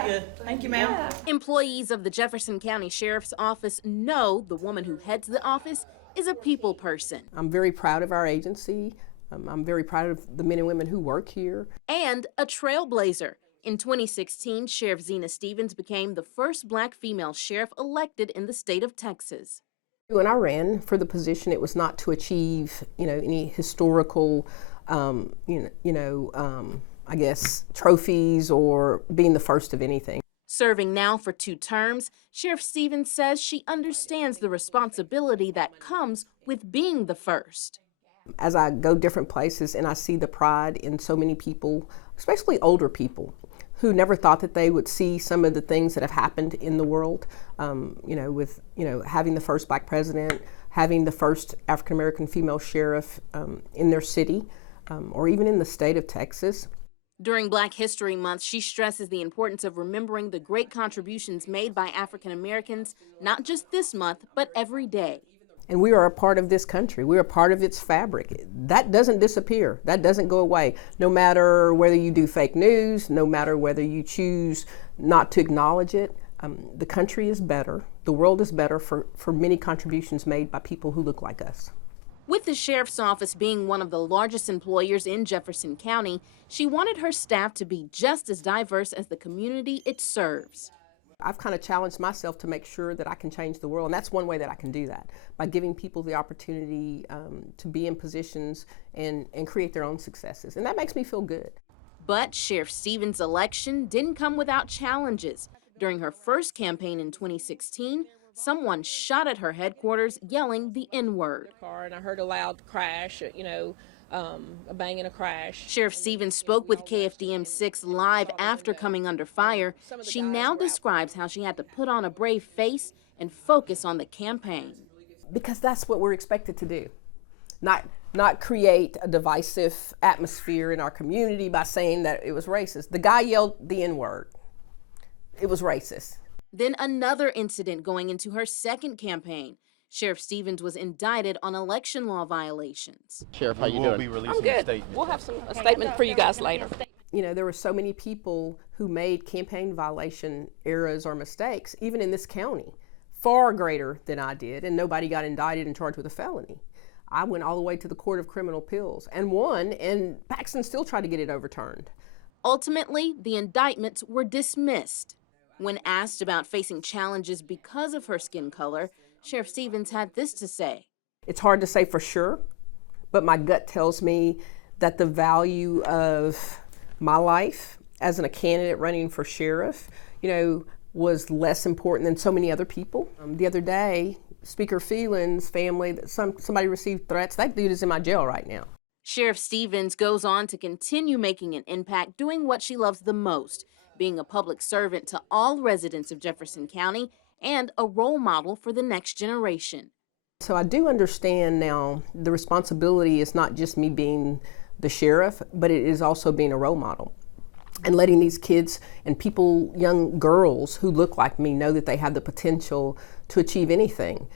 Very good. Thank you, ma'am. Employees of the Jefferson County Sheriff's Office know the woman who heads the office is a people person. I'm very proud of our agency. I'm very proud of the men and women who work here. And a trailblazer. In 2016, Sheriff Zena Stephens became the first black female sheriff elected in the state of Texas. When I ran for the position, it was not to achieve, any historical, I guess, trophies or being the first of anything. Serving now for 2 terms, Sheriff Stephens says she understands the responsibility that comes with being the first. As I go different places and I see the pride in so many people, especially older people, who never thought that they would see some of the things that have happened in the world, with having the first black president, having the first African-American female sheriff in their city, or even in the state of Texas. During Black History Month, she stresses the importance of remembering the great contributions made by African Americans, not just this month, but every day. And we are a part of this country. We are a part of its fabric. That doesn't disappear. That doesn't go away. No matter whether you do fake news, no matter whether you choose not to acknowledge it, the country is better. The world is better for many contributions made by people who look like us. With the Sheriff's Office being one of the largest employers in Jefferson County, she wanted her staff to be just as diverse as the community it serves. I've kind of challenged myself to make sure that I can change the world, and that's one way that I can do that, by giving people the opportunity to be in positions and create their own successes, and that makes me feel good. But Sheriff Stephens' election didn't come without challenges. During her first campaign in 2016, someone shot at her headquarters yelling the N-word. And I heard a loud crash, a bang and a crash. Sheriff Stephens spoke with KFDM 6 live after coming under fire. She now describes how she had to put on a brave face and focus on the campaign. Because that's what we're expected to do. Not create a divisive atmosphere in our community by saying that it was racist. The guy yelled the N-word. It was racist. Then another incident going into her second campaign. Sheriff Stephens was indicted on election law violations. Sheriff, how you doing? I'm good. We'll have a statement for you guys later. There were so many people who made campaign violation errors or mistakes, even in this county, far greater than I did, and nobody got indicted and charged with a felony. I went all the way to the Court of Criminal Appeals and won, and Paxton still tried to get it overturned. Ultimately, the indictments were dismissed. When asked about facing challenges because of her skin color, Sheriff Stephens had this to say. It's hard to say for sure, but my gut tells me that the value of my life as a candidate running for sheriff, was less important than so many other people. The other day, Speaker Phelan's family, somebody received threats. That dude is in my jail right now. Sheriff Stephens goes on to continue making an impact, doing what she loves the most, being a public servant to all residents of Jefferson County and a role model for the next generation. So I do understand now the responsibility is not just me being the sheriff, but it is also being a role model and letting these kids and people, young girls who look like me, know that they have the potential to achieve anything.